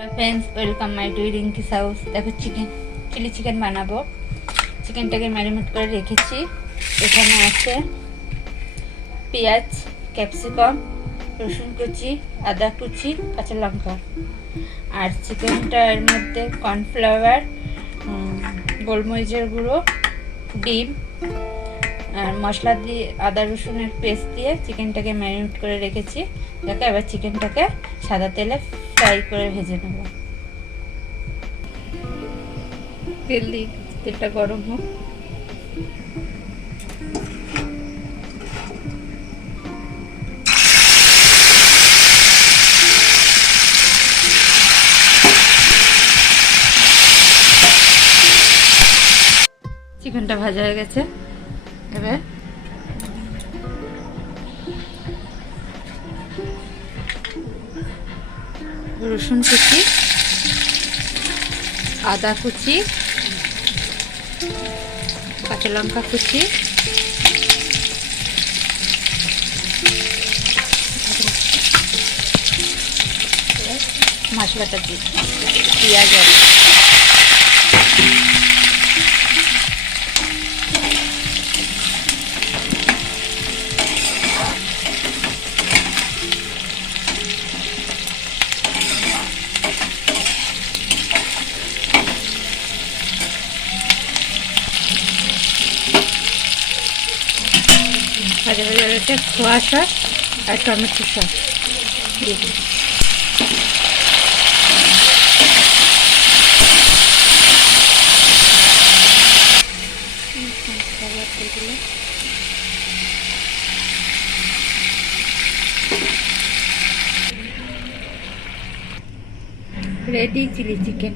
Hello friends, welcome my to Rinki's house. देखो chilli chicken বানাবো। চিকেনটাকে ম্যারিনেট করে রেখেছি। এখানে আছে পেঁয়াজ, ক্যাপসিকাম, রসুন কুচি, আদা কুচি, কাঁচা লঙ্কা। আর চিকেনটার মধ্যে কর্নফ্লাওয়ার, গোলমরিচের গুঁড়ো, ডিম আর মশলা দিয়ে আদা রসুনের পেস্ট দিয়ে চিকেনটাকে ম্যারিনেট করে রেখেছি। দেখো এবার চিকেনটাকে সাদা তেলে ফ্রাই করে ভেজে নেব। তেলটা গরম হোক। চিকেনটা ভাজা হয়ে গেছে। এবার রসুন কুচি, আদা কুচি, কাঁচা লঙ্কা কুচি, মশলাটা দিই, পেঁয়াজ আছে, ভাজা ভাজা গেছে। খোয়া সস আর টমেটো সস দিয়ে দিই। Ready chilli chicken.